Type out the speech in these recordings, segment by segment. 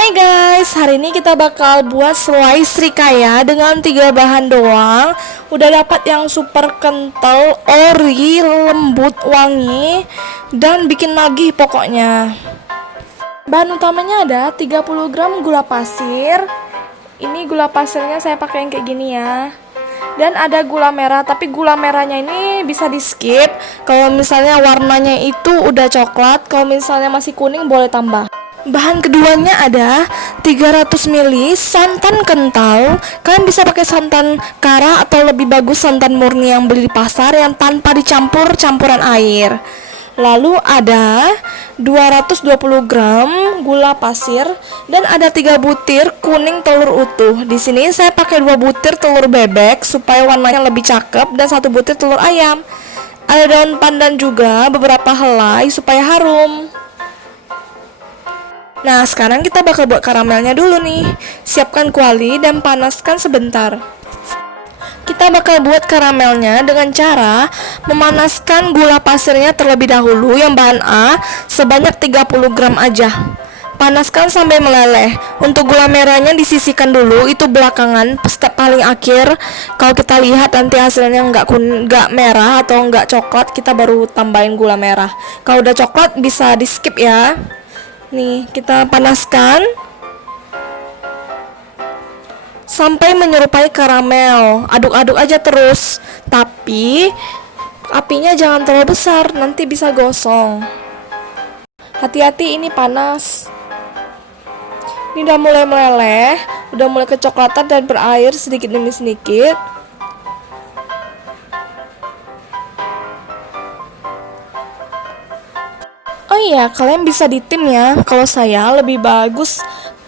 Hai guys, hari ini kita bakal buat selai srikaya dengan 3 bahan doang. Udah dapat yang super kental, ori, lembut, wangi, dan bikin nagih pokoknya. Bahan utamanya ada 30 gram gula pasir. Ini gula pasirnya saya pakai yang kayak gini ya. Dan ada gula merah, tapi gula merahnya ini bisa di skip. Kalau misalnya warnanya itu udah coklat, kalau misalnya masih kuning boleh tambah. Bahan keduanya ada 300 ml santan kental. Kalian bisa pakai santan kara atau lebih bagus santan murni yang beli di pasar yang tanpa dicampur campuran air. Lalu ada 220 gram gula pasir dan ada 3 butir kuning telur utuh. Di sini saya pakai 2 butir telur bebek supaya warnanya lebih cakep dan 1 butir telur ayam. Ada daun pandan juga beberapa helai supaya harum. Nah, sekarang kita bakal buat karamelnya dulu nih. Siapkan kuali dan panaskan sebentar. Kita bakal buat karamelnya dengan cara memanaskan gula pasirnya terlebih dahulu yang bahan A sebanyak 30 gram aja. Panaskan sampai meleleh. Untuk gula merahnya disisihkan dulu, itu belakangan, step paling akhir. Kalau kita lihat nanti hasilnya nggak merah atau nggak coklat, kita baru tambahin gula merah. Kalau udah coklat bisa di skip ya. Nih, kita panaskan sampai menyerupai karamel. Aduk-aduk aja terus. Tapi apinya jangan terlalu besar, nanti bisa gosong. Hati-hati, ini panas. Ini udah mulai meleleh, udah mulai kecoklatan dan berair sedikit demi sedikit. Oh iya, kalian bisa di tim ya. Kalau saya lebih bagus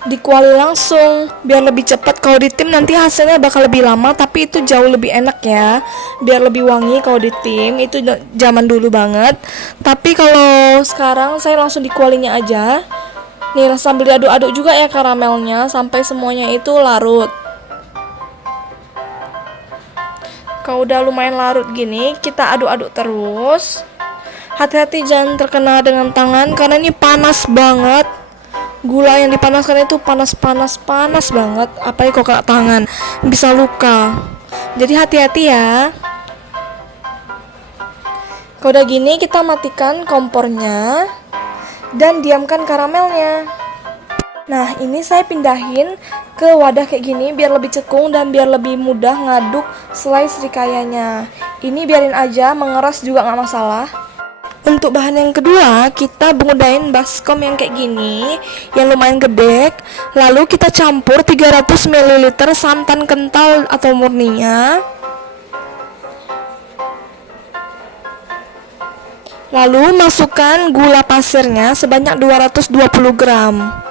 di kuali langsung biar lebih cepat. Kalau di tim nanti hasilnya bakal lebih lama, tapi itu jauh lebih enak ya. Biar lebih wangi kalau di tim, itu zaman dulu banget. Tapi kalau sekarang saya langsung di kualinya aja. Nih, sambil diaduk-aduk juga ya karamelnya sampai semuanya itu larut. Kalau udah lumayan larut gini, kita aduk-aduk terus. Hati-hati jangan terkena dengan tangan karena ini panas banget. Gula yang dipanaskan itu panas banget. Apalagi kalau kena tangan bisa luka. Jadi hati-hati ya. Kalau udah gini kita matikan kompornya dan diamkan karamelnya. Nah, ini saya pindahin ke wadah kayak gini biar lebih cekung dan biar lebih mudah ngaduk selai srikayanya. Ini biarin aja, mengeras juga nggak masalah. Untuk bahan yang kedua, kita gunain baskom yang kayak gini, yang lumayan gede. Lalu kita campur 300 ml santan kental atau murninya. Lalu masukkan gula pasirnya sebanyak 220 gram.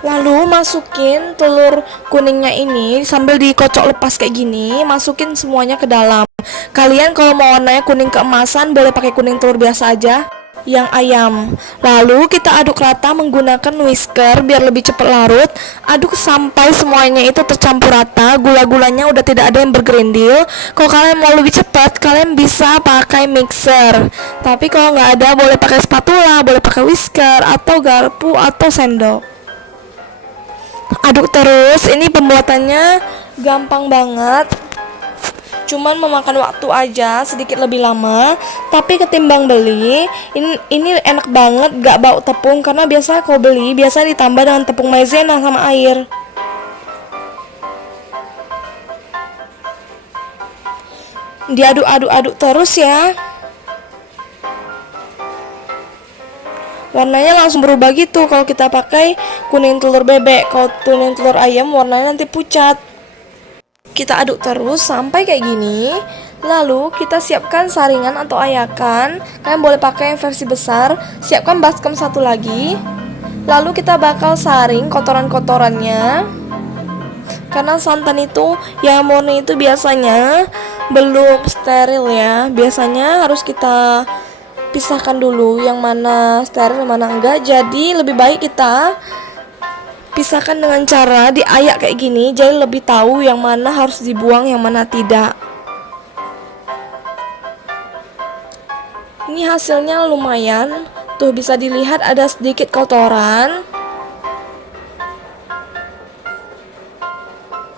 Lalu masukin telur kuningnya ini sambil dikocok lepas kayak gini, masukin semuanya ke dalam. Kalian kalau mau warnanya kuning keemasan boleh pakai kuning telur biasa aja yang ayam. Lalu kita aduk rata menggunakan whisker biar lebih cepat larut. Aduk sampai semuanya itu tercampur rata, gula-gulanya udah tidak ada yang bergerindil. Kalau kalian mau lebih cepat, kalian bisa pakai mixer. Tapi kalau nggak ada boleh pakai spatula, boleh pakai whisker atau garpu atau sendok. Aduk terus, ini pembuatannya gampang banget. Cuman memakan waktu aja, sedikit lebih lama. Tapi ketimbang beli, ini enak banget, gak bau tepung. Karena biasa kalau beli, biasa ditambah dengan tepung maizena sama air. Diaduk-aduk-aduk terus ya. Warnanya langsung berubah gitu kalau kita pakai kuning telur bebek. Kalau kuning telur ayam warnanya nanti pucat. Kita aduk terus sampai kayak gini. Lalu kita siapkan saringan atau ayakan. Kalian boleh pakai yang versi besar. Siapkan baskom satu lagi. Lalu kita bakal saring kotoran-kotorannya. Karena santan itu yang murni itu biasanya belum steril ya. Biasanya harus kita pisahkan dulu yang mana steril yang mana enggak. Jadi lebih baik kita pisahkan dengan cara diayak kayak gini. Jadi lebih tahu yang mana harus dibuang, yang mana tidak. Ini hasilnya lumayan, Tuh bisa dilihat ada sedikit kotoran.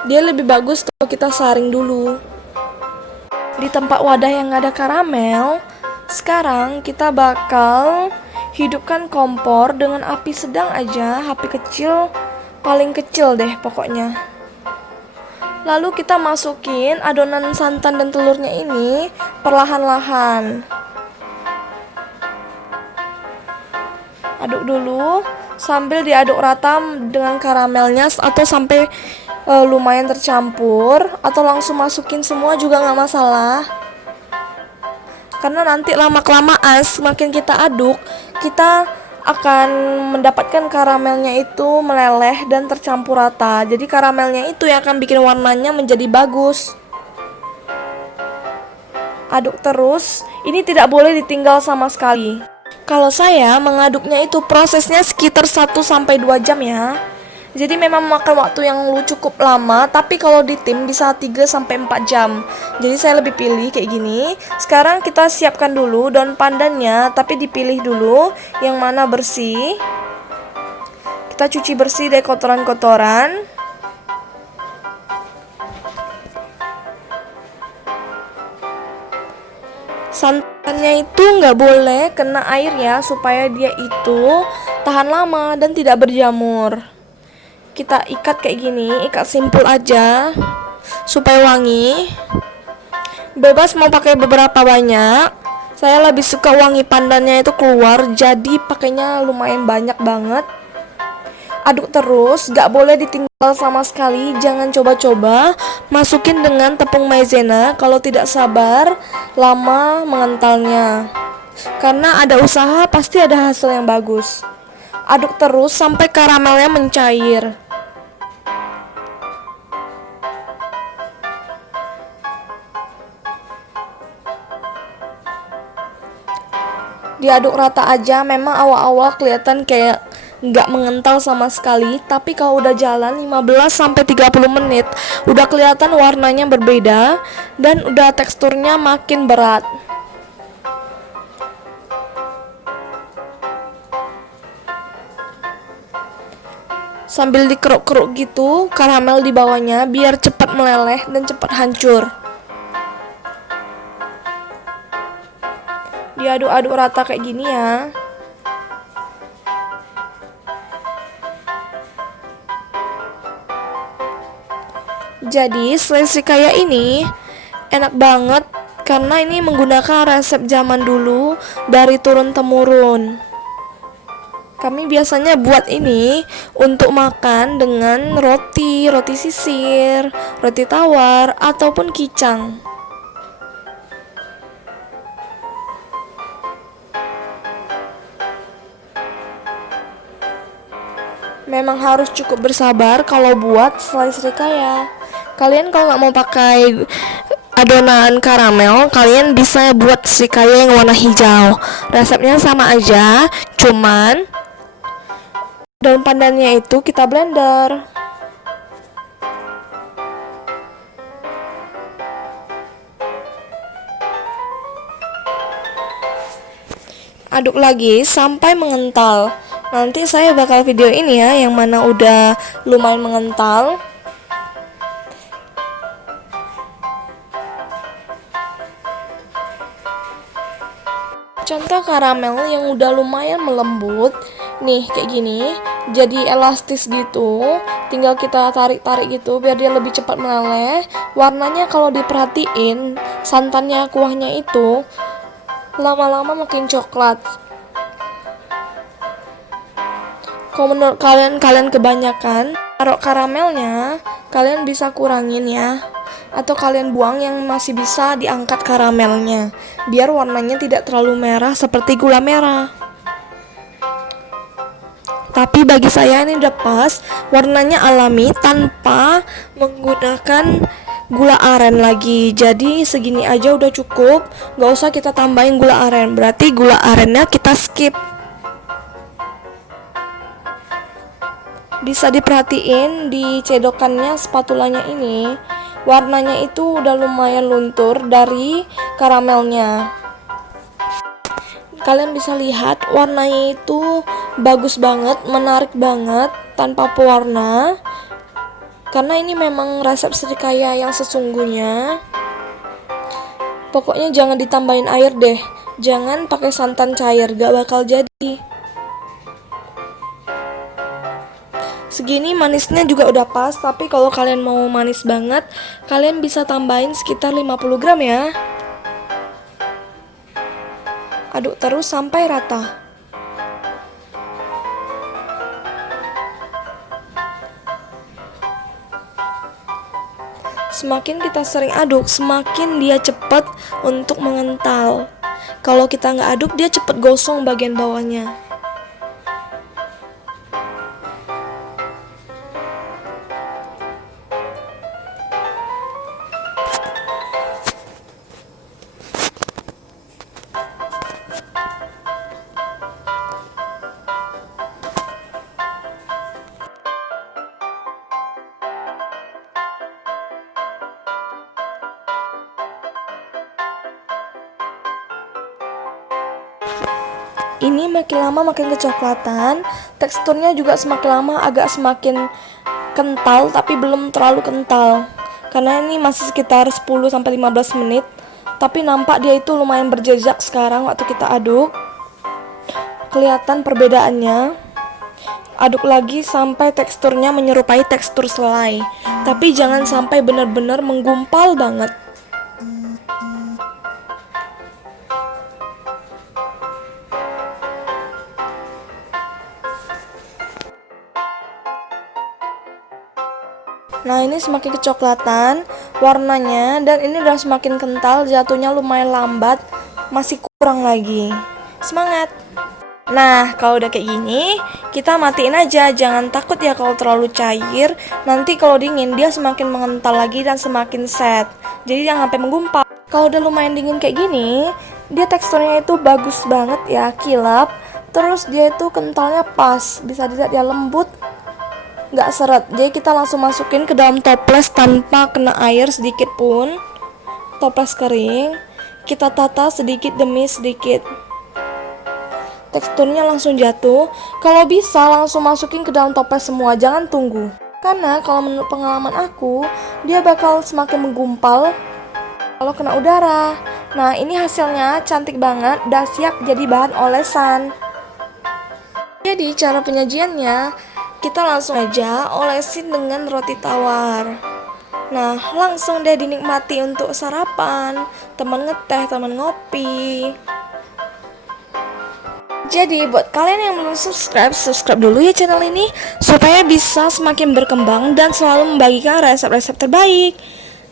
Dia lebih bagus kalau kita saring dulu. Di tempat wadah yang ada karamel, sekarang kita bakal hidupkan kompor dengan api sedang aja, api kecil, paling kecil deh pokoknya. Lalu kita masukin adonan santan dan telurnya ini perlahan-lahan. Aduk dulu sambil diaduk rata dengan karamelnya atau sampai lumayan tercampur, atau langsung masukin semua juga nggak masalah. Karena nanti lama-kelamaan semakin kita aduk, kita akan mendapatkan karamelnya itu meleleh dan tercampur rata. Jadi karamelnya itu yang akan bikin warnanya menjadi bagus. Aduk terus, ini tidak boleh ditinggal sama sekali. Kalau saya mengaduknya itu prosesnya sekitar 1-2 jam ya. Jadi memang memakan waktu yang cukup lama, tapi kalau di tim bisa 3-4 jam. Jadi saya lebih pilih kayak gini. Sekarang kita siapkan dulu daun pandannya, tapi dipilih dulu yang mana bersih. Kita cuci bersih dari kotoran-kotoran. Santannya itu nggak boleh kena air ya, supaya dia itu tahan lama dan tidak berjamur. Kita ikat kayak gini, ikat simpul aja supaya wangi. Bebas mau pakai beberapa banyak. Saya lebih suka wangi pandannya itu keluar, jadi pakainya lumayan banyak banget. Aduk terus, gak boleh ditinggal sama sekali. Jangan coba-coba masukin dengan tepung maizena kalau tidak sabar lama mengentalnya. Karena ada usaha pasti ada hasil yang bagus. Aduk terus sampai karamelnya mencair. Diaduk rata aja. Memang awal-awal kelihatan kayak nggak mengental sama sekali, tapi kalau udah jalan 15-30 menit udah kelihatan warnanya berbeda dan udah teksturnya makin berat. Sambil dikeruk-keruk gitu karamel di bawahnya biar cepat meleleh dan cepat hancur. Diaduk-aduk rata kayak gini ya. Jadi selai srikaya ini enak banget karena ini menggunakan resep zaman dulu dari turun-temurun. Kami biasanya buat ini untuk makan dengan roti sisir, roti tawar, ataupun kicang. Memang harus cukup bersabar kalau buat selai srikaya. Kalian kalau nggak mau pakai adonan karamel, kalian bisa buat srikaya yang warna hijau. Resepnya sama aja, cuman daun pandannya itu kita blender. Aduk lagi sampai mengental. Nanti saya bakal video ini ya, yang mana udah lumayan mengental. Contoh karamel yang udah lumayan melembut, nih kayak gini, jadi elastis gitu. Tinggal kita tarik-tarik gitu biar dia lebih cepat meleleh. Warnanya kalau diperhatiin, santannya, kuahnya itu lama-lama makin coklat. Kalau menurut kalian kebanyakan taruh karamelnya, kalian bisa kurangin ya, atau kalian buang yang masih bisa diangkat karamelnya, biar warnanya tidak terlalu merah seperti gula merah. Tapi bagi saya ini udah pas, warnanya alami tanpa menggunakan gula aren lagi. Jadi segini aja udah cukup, gak usah kita tambahin gula aren. Berarti gula arennya kita skip. Bisa diperhatiin di cedokannya spatulanya ini, warnanya itu udah lumayan luntur dari karamelnya. Kalian bisa lihat warnanya itu bagus banget, menarik banget, tanpa pewarna. Karena ini memang resep srikaya yang sesungguhnya. Pokoknya jangan ditambahin air deh. Jangan pakai santan cair, gak bakal jadi. Segini manisnya juga udah pas, tapi kalau kalian mau manis banget, kalian bisa tambahin sekitar 50 gram ya. Aduk terus sampai rata. Semakin kita sering aduk, semakin dia cepat untuk mengental. Kalau kita nggak aduk, dia cepat gosong bagian bawahnya. Ini makin lama makin kecoklatan, teksturnya juga semakin lama agak semakin kental tapi belum terlalu kental. Karena ini masih sekitar 10-15 menit, tapi nampak dia itu lumayan berjejak sekarang waktu kita aduk. Kelihatan perbedaannya. Aduk lagi sampai teksturnya menyerupai tekstur selai, tapi jangan sampai benar-benar menggumpal banget. Nah, ini semakin kecoklatan warnanya, dan ini udah semakin kental, jatuhnya lumayan lambat, masih kurang lagi. Semangat! Nah, kalau udah kayak gini, kita matiin aja, jangan takut ya kalau terlalu cair. Nanti kalau dingin dia semakin mengental lagi dan semakin set. Jadi jangan sampai menggumpal. Kalau udah lumayan dingin kayak gini, dia teksturnya itu bagus banget ya, kilap. Terus dia itu kentalnya pas, bisa dilihat ya, lembut, nggak seret. Jadi kita langsung masukin ke dalam toples tanpa kena air sedikit pun. Toples kering, kita tata sedikit demi sedikit. Teksturnya langsung jatuh. Kalau bisa langsung masukin ke dalam toples semua, jangan tunggu. Karena kalau menurut pengalaman aku, dia bakal semakin menggumpal kalau kena udara. Nah, ini hasilnya cantik banget, udah siap jadi bahan olesan. Jadi cara penyajiannya, kita langsung aja olesin dengan roti tawar. Nah, langsung deh dinikmati untuk sarapan, teman ngeteh, teman ngopi. Jadi buat kalian yang belum subscribe dulu ya channel ini, supaya bisa semakin berkembang dan selalu membagikan resep-resep terbaik.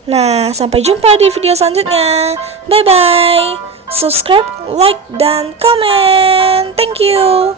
Nah, sampai jumpa di video selanjutnya. Bye bye. Subscribe, like, dan komen. Thank you.